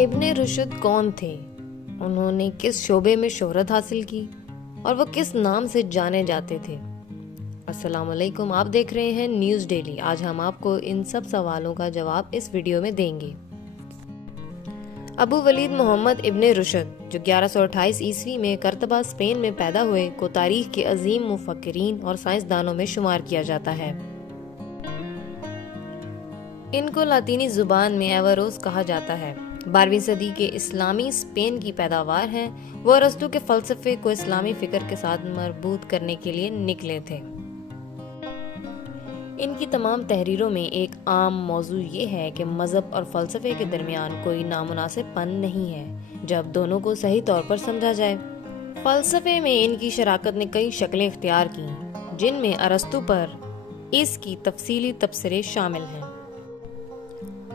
ابن رشد کون تھے؟ انہوں نے کس شعبے میں شہرت حاصل کی اور وہ کس نام سے جانے جاتے تھے؟ السلام علیکم، آپ دیکھ رہے ہیں نیوز ڈیلی۔ آج ہم آپ کو ان سب سوالوں کا جواب اس ویڈیو میں دیں گے۔ ابو ولید محمد ابن رشد، جو 1128 عیسوی میں کرتبہ اسپین میں پیدا ہوئے، کو تاریخ کے عظیم مفکرین اور سائنسدانوں میں شمار کیا جاتا ہے۔ ان کو لاطینی زبان میں ایوروس کہا جاتا ہے۔ 12ویں صدی کے اسلامی اسپین کی پیداوار ہیں۔ وہ ارسطو کے فلسفے کو اسلامی فکر کے ساتھ مربوط کرنے کے لیے نکلے تھے۔ ان کی تمام تحریروں میں ایک عام موضوع یہ ہے کہ مذہب اور فلسفے کے درمیان کوئی نامناسب پن نہیں ہے جب دونوں کو صحیح طور پر سمجھا جائے۔ فلسفے میں ان کی شراکت نے کئی شکلیں اختیار کی، جن میں ارسطو پر اس کی تفصیلی تبصرے شامل ہیں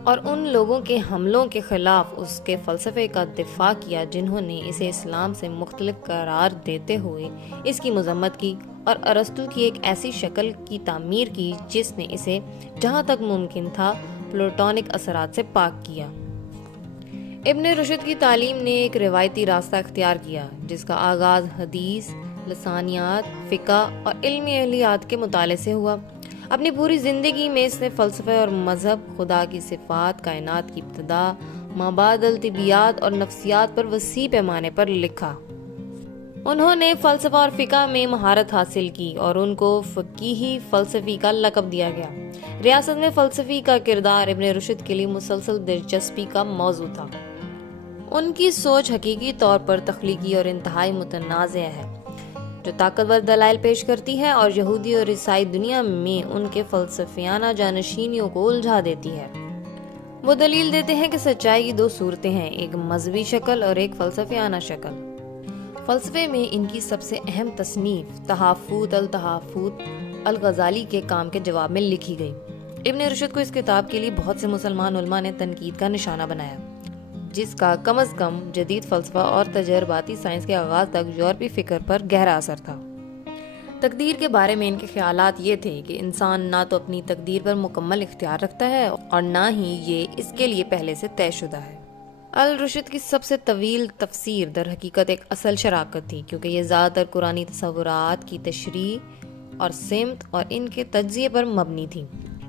اور ان لوگوں کے حملوں کے خلاف اس کے فلسفے کا دفاع کیا جنہوں نے اسے اسلام سے مختلف قرار دیتے ہوئے اس کی مذمت کی، اور ارسطو کی ایک ایسی شکل کی تعمیر کی جس نے اسے جہاں تک ممکن تھا پلوٹونک اثرات سے پاک کیا۔ ابن رشد کی تعلیم نے ایک روایتی راستہ اختیار کیا جس کا آغاز حدیث، لسانیات، فقہ اور علمی اہلیات کے مطالعے سے ہوا۔ اپنی پوری زندگی میں اس نے فلسفہ اور مذہب، خدا کی صفات، کائنات کی ابتدا، مابعد الطبیعیات اور نفسیات پر وسیع پیمانے پر لکھا۔ انہوں نے فلسفہ اور فقہ میں مہارت حاصل کی اور ان کو فقیہی فلسفی کا لقب دیا گیا۔ ریاست میں فلسفی کا کردار ابن رشد کے لیے مسلسل دلچسپی کا موضوع تھا۔ ان کی سوچ حقیقی طور پر تخلیقی اور انتہائی متنازع ہے، جو طاقتور دلائل پیش کرتی ہے اور یہودی اور عیسائی دنیا میں ان کے فلسفیانہ جانشینیوں کو الجھا دیتی ہے۔ وہ دلیل دیتے ہیں کہ سچائی کی دو صورتیں ہیں، ایک مذہبی شکل اور ایک فلسفیانہ شکل۔ فلسفے میں ان کی سب سے اہم تصنیف تحفظ التحفظ الغزالی کے کام کے جواب میں لکھی گئی۔ ابن رشد کو اس کتاب کے لیے بہت سے مسلمان علماء نے تنقید کا نشانہ بنایا، جس کا کم از کم جدید فلسفہ اور تجرباتی سائنس کے آغاز تک یورپی فکر پر گہرا اثر تھا۔ تقدیر کے بارے میں ان کے خیالات یہ تھے کہ انسان نہ تو اپنی تقدیر پر مکمل اختیار رکھتا ہے اور نہ ہی یہ اس کے لیے پہلے سے طے شدہ ہے۔ الرشد کی سب سے طویل تفسیر در حقیقت ایک اصل شراکت تھی، کیونکہ یہ زیادہ تر قرآنی تصورات کی تشریح اور سمت اور ان کے تجزیے پر مبنی تھی۔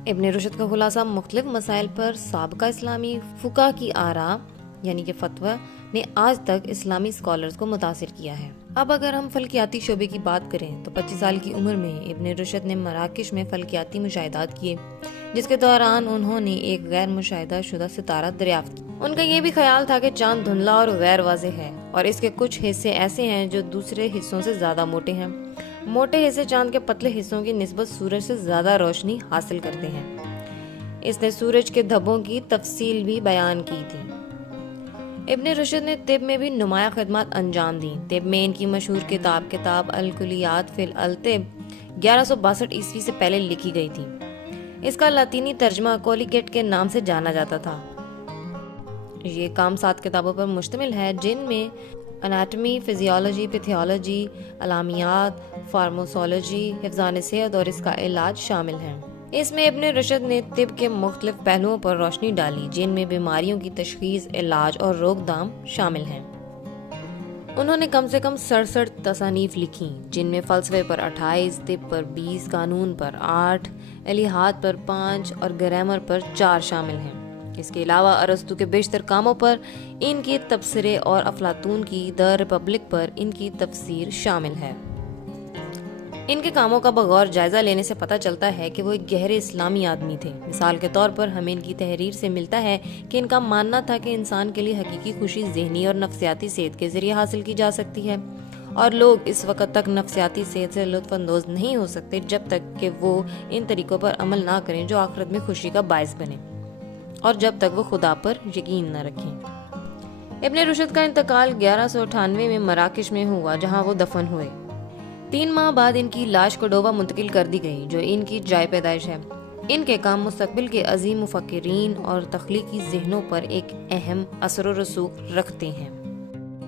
ابن رشد کا خلاصہ مختلف مسائل پر سابقہ اسلامی فقہ کی آراء یعنی کہ فتویٰ نے آج تک اسلامی اسکالرز کو متاثر کیا ہے۔ اب اگر ہم فلکیاتی شعبے کی بات کریں تو 25 سال کی عمر میں ابن رشد نے مراکش میں فلکیاتی مشاہدات کیے، جس کے دوران انہوں نے ایک غیر مشاہدہ شدہ ستارہ دریافت کیا۔ ان کا یہ بھی خیال تھا کہ چاند دھندلا اور غیر واضح ہے اور اس کے کچھ حصے ایسے ہیں جو دوسرے حصوں سے زیادہ موٹے ہیں۔ موٹے حصے چاند کے پتلے حصوں کی نسبت سورج سے زیادہ روشنی حاصل کرتے ہیں۔ اس نے سورج کے دھبوں کی تفصیل بھی بیان کی تھی۔ ابن رشد نے طب میں بھی نمایاں خدمات انجام دیں۔ طب میں ان کی مشہور کتاب الکلیات فی الطب 1162 عیسوی سے پہلے لکھی گئی تھی۔ اس کا لاطینی ترجمہ کولیگیٹ کے نام سے جانا جاتا تھا۔ یہ کام 7 کتابوں پر مشتمل ہے، جن میں اناٹمی، فزیولوجی، پیتھولوجی، علامات، فارماسولوجی، حفظان صحت اور اس کا علاج شامل ہیں۔ اس میں ابن رشد نے طب کے مختلف پہلوؤں پر روشنی ڈالی، جن میں بیماریوں کی تشخیص، علاج اور روک تھام شامل ہیں۔ انہوں نے کم سے کم 67 تصانیف لکھیں، جن میں فلسفے پر 28، طب پر 20، قانون پر 8، الہیات پر 5 اور گرامر پر 4 شامل ہیں۔ اس کے علاوہ ارسطو کے بیشتر کاموں پر ان کے تبصرے اور افلاطون کی دی ریپبلک پر ان کی تفسیر شامل ہے۔ ان کے کاموں کا بغور جائزہ لینے سے پتہ چلتا ہے کہ وہ ایک گہرے اسلامی آدمی تھے۔ مثال کے طور پر ہمیں ان کی تحریر سے ملتا ہے کہ ان کا ماننا تھا کہ انسان کے لیے حقیقی خوشی ذہنی اور نفسیاتی صحت کے ذریعے حاصل کی جا سکتی ہے، اور لوگ اس وقت تک نفسیاتی صحت سے لطف اندوز نہیں ہو سکتے جب تک کہ وہ ان طریقوں پر عمل نہ کریں جو آخرت میں خوشی کا باعث بنے، اور جب تک وہ خدا پر یقین نہ رکھیں۔ ابن رشد کا انتقال 1198 میں مراکش میں ہوا، جہاں وہ دفن ہوئے۔ 3 ماہ بعد ان کی لاش کوڈوبا منتقل کر دی گئی، جو ان کی جائے پیدائش ہے۔ ان کے کام مستقبل کے عظیم مفکرین اور تخلیقی ذہنوں پر ایک اہم اثر و رسوخ رکھتے ہیں۔